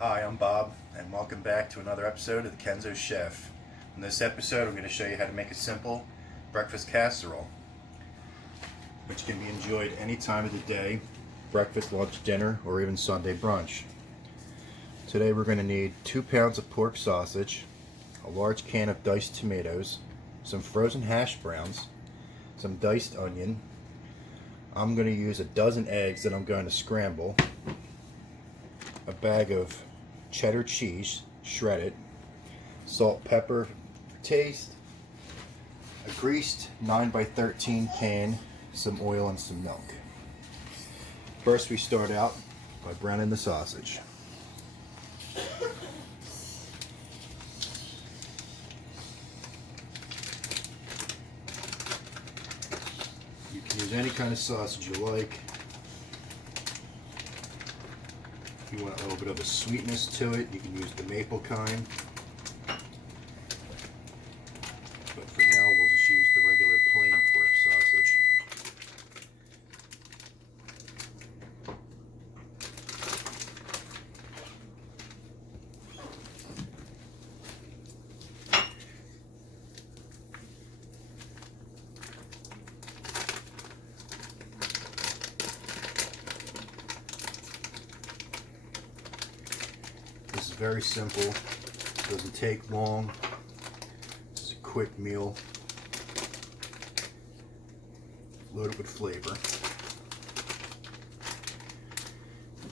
Hi, I'm Bob, and welcome back to another episode of the Kenzo Chef. In this episode, I'm going to show you how to make a simple breakfast casserole, which can be enjoyed any time of the day, breakfast, lunch, dinner, or even Sunday brunch. Today we're going to need 2 pounds of pork sausage, a large can of diced tomatoes, some frozen hash browns, some diced onion. I'm going to use a dozen eggs that I'm going to scramble, a bag of cheddar cheese, shredded, salt, pepper for taste, a greased 9x13 pan, some oil, and some milk. First, we start out by browning the sausage. You can use any kind of sausage you like. If you want a little bit of a sweetness to it, you can use the maple kind. But for now, we'll just use the regular plain pork sausage. This is very simple, doesn't take long, it's a quick meal, loaded with flavor.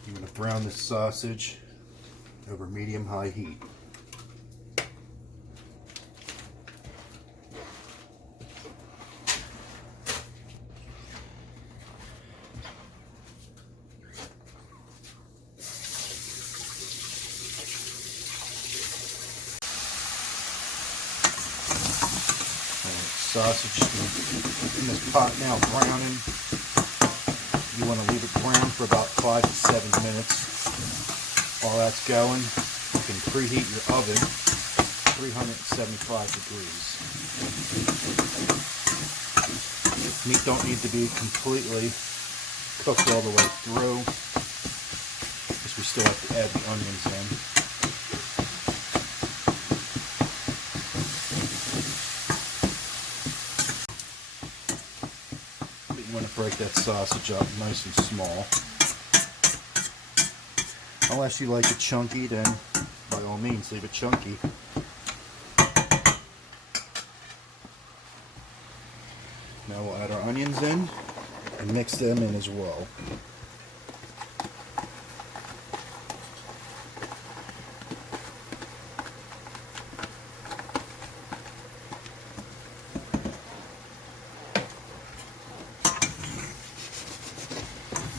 I'm going to brown this sausage over medium-high heat. Sausage in this pot now browning. You want to leave it brown for about 5 to 7 minutes. While that's going, you can preheat your oven 375 degrees. Meat don't need to be completely cooked all the way through, because we still have to add the onions in. You want to break that sausage up nice and small. Unless you like it chunky, then by all means leave it chunky. Now we'll add our onions in and mix them in as well.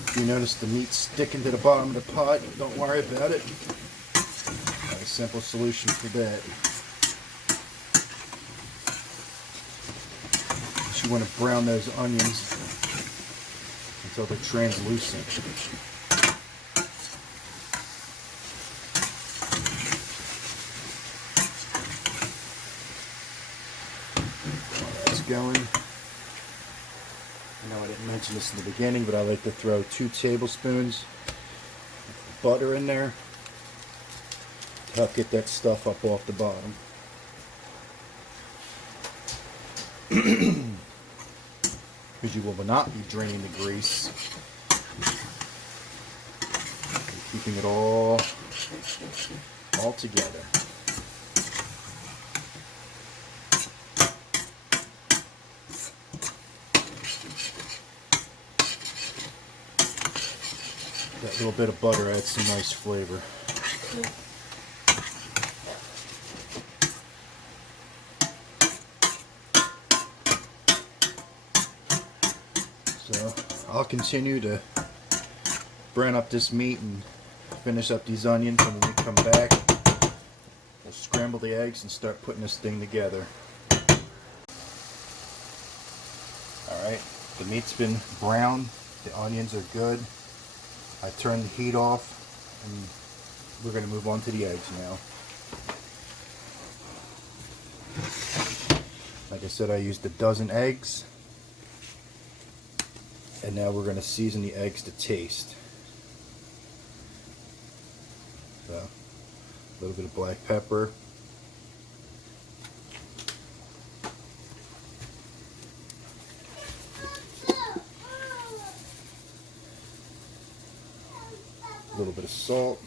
If you notice the meat sticking to the bottom of the pot, don't worry about it. Got a simple solution for that. You want to brown those onions until they're translucent. While that's going, I know I didn't mention this in the beginning, but I like to throw 2 tablespoons of butter in there to help get that stuff up off the bottom. Because you will not be draining the grease. And keeping it all together. That little bit of butter adds some nice flavor. So I'll continue to brown up this meat and finish up these onions, and when we come back, we'll scramble the eggs and start putting this thing together. Alright, the meat's been browned, the onions are good. I turned the heat off, and we're going to move on to the eggs now. Like I said, I used a dozen eggs. And now we're going to season the eggs to taste. a little bit of black pepper. A little bit of salt.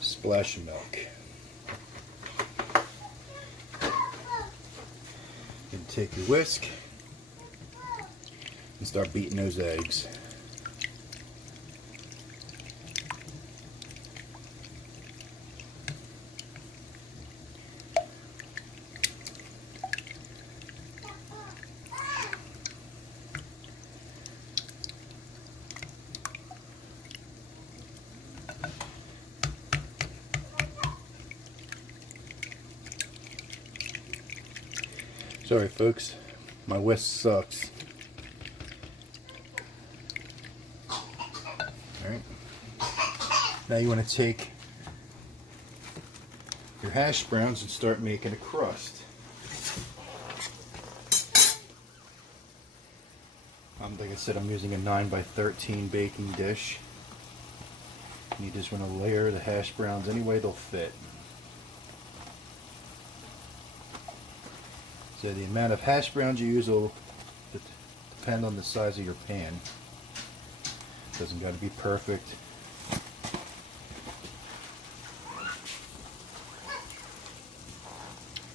Splash of milk. You take your whisk and start beating those eggs. Sorry folks, my whisk sucks. Alright. Now you want to take your hash browns and start making a crust. Like I said, I'm using a 9x13 baking dish. And you just want to layer the hash browns any way they'll fit. So the amount of hash browns you use will depend on the size of your pan. Doesn't got to be perfect.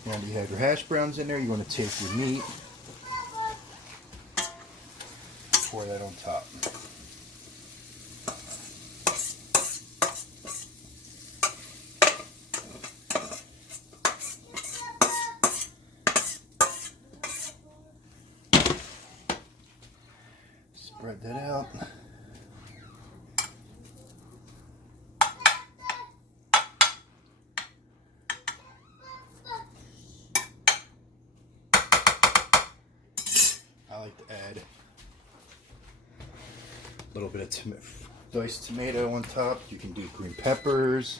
And you have your hash browns in there. You want to take your meat, pour that on top. Spread that out. I like to add a little bit of diced tomato on top. You can do green peppers.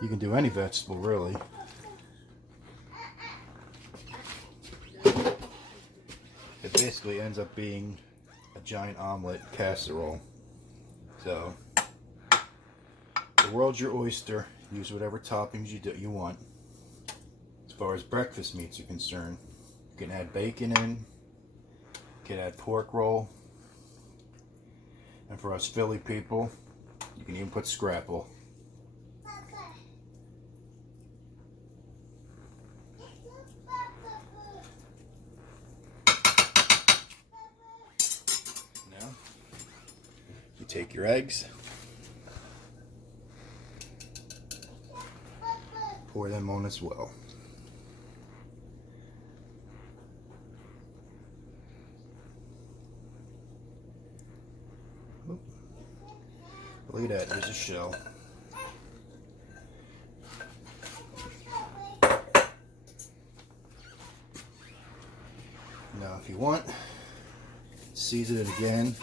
You can do any vegetable, really. It basically ends up being a giant omelet casserole. So, the world's your oyster. Use whatever toppings you want. As far as breakfast meats are concerned, you can add bacon in. You can add pork roll. And for us Philly people, you can even put scrapple. Now, you take your eggs, pour them on as well. Look at that, there's a shell. Now if you want, season it again.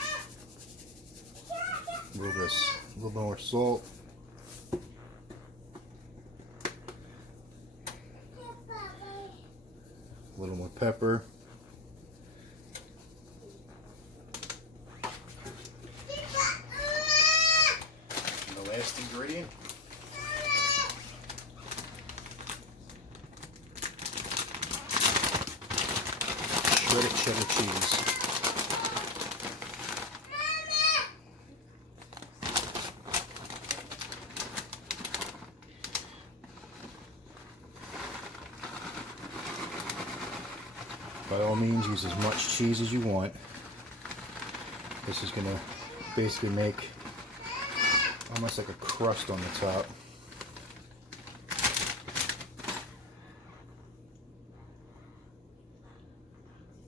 A little more salt. A little more pepper. Last ingredient, shredded cheddar cheese. By all means, use as much cheese as you want. This is going to basically make almost like a crust on the top.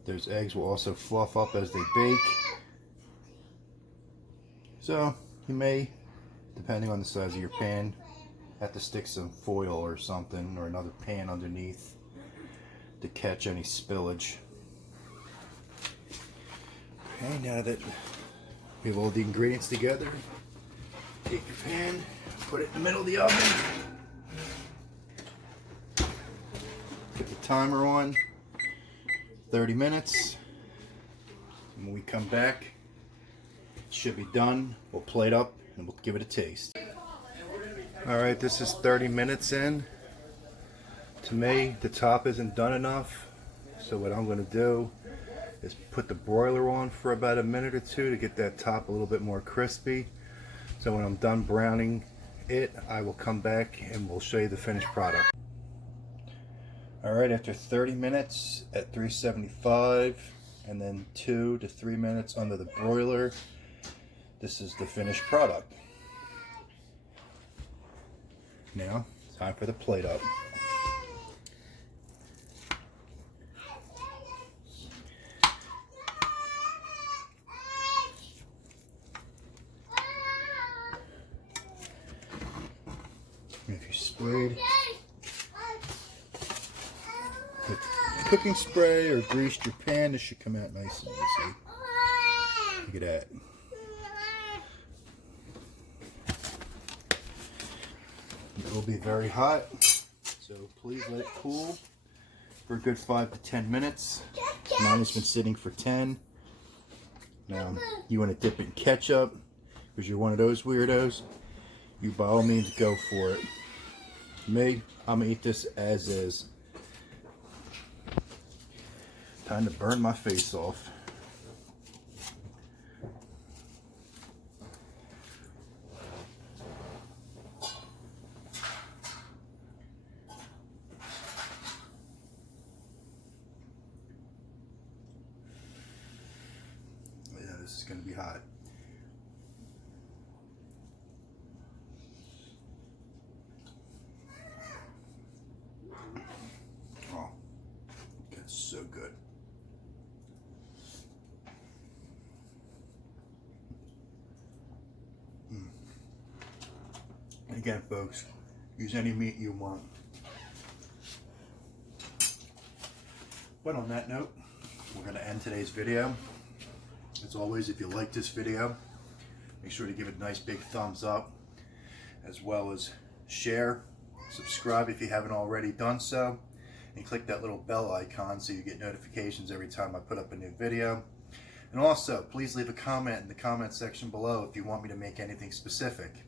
Those eggs will also fluff up as they bake. So you may, depending on the size of your pan, have to stick some foil or something or another pan underneath to catch any spillage. Okay, now that we have all the ingredients together, take your pan, put it in the middle of the oven, put the timer on, 30 minutes, And when we come back, it should be done. We'll plate up and we'll give it a taste. Alright, this is 30 minutes in. To me, the top isn't done enough. So what I'm going to do is put the broiler on for about a minute or two to get that top a little bit more crispy. So when I'm done browning it, I will come back and we'll show you the finished product. Alright, after 30 minutes at 375 and then 2 to 3 minutes under the broiler, this is the finished product. Now, time for the plate up. If you sprayed with cooking spray or greased your pan, this should come out nice and easy. Look at that. It will be very hot, so please let it cool for a good 5 to 10 minutes. Mine has been sitting for 10. Now, you want to dip it in ketchup because you're one of those weirdos. You by all means go for it. Me, I'm gonna eat this as is. Time to burn my face off. Yeah, this is gonna be hot. So good. And again, folks, use any meat you want. But on that note, we're going to end today's video. As always, if you like this video, make sure to give it a nice big thumbs up, as well as share, subscribe if you haven't already done so, and click that little bell icon so you get notifications every time I put up a new video. And also, please leave a comment in the comment section below if you want me to make anything specific.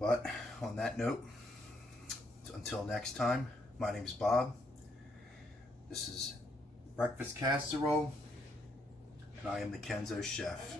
But on that note, until next time, my name is Bob. This is Breakfast Casserole, and I am the Kenzo Chef.